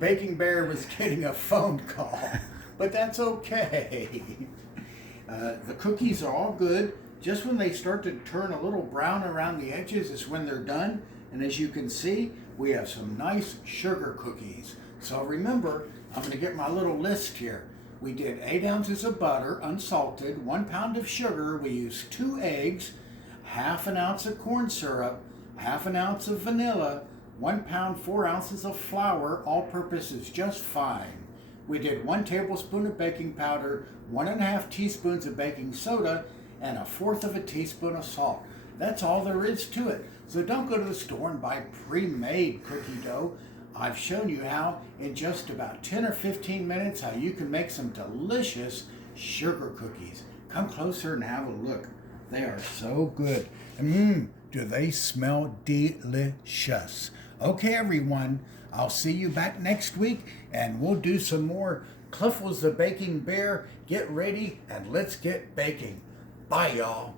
Baking Bear was getting a phone call, but that's okay. The cookies are all good. Just when they start to turn a little brown around the edges is when they're done. And as you can see, we have some nice sugar cookies. So remember, I'm going to get my little list here. We did 8 ounces of butter, unsalted, 1 pound of sugar. We used 2 eggs, half an ounce of corn syrup, half an ounce of vanilla, 1 pound, 4 ounces of flour. All purpose is just fine. We did 1 tablespoon of baking powder, 1.5 teaspoons of baking soda, and 1/4 teaspoon of salt. That's all there is to it. So don't go to the store and buy pre-made cookie dough. I've shown you how in just about 10 or 15 minutes how you can make some delicious sugar cookies. Come closer and have a look. They are so good. Do they smell delicious. Okay, everyone, I'll see you back next week, and we'll do some more Cliffles the Baking Bear. Get ready, and let's get baking. Bye, y'all.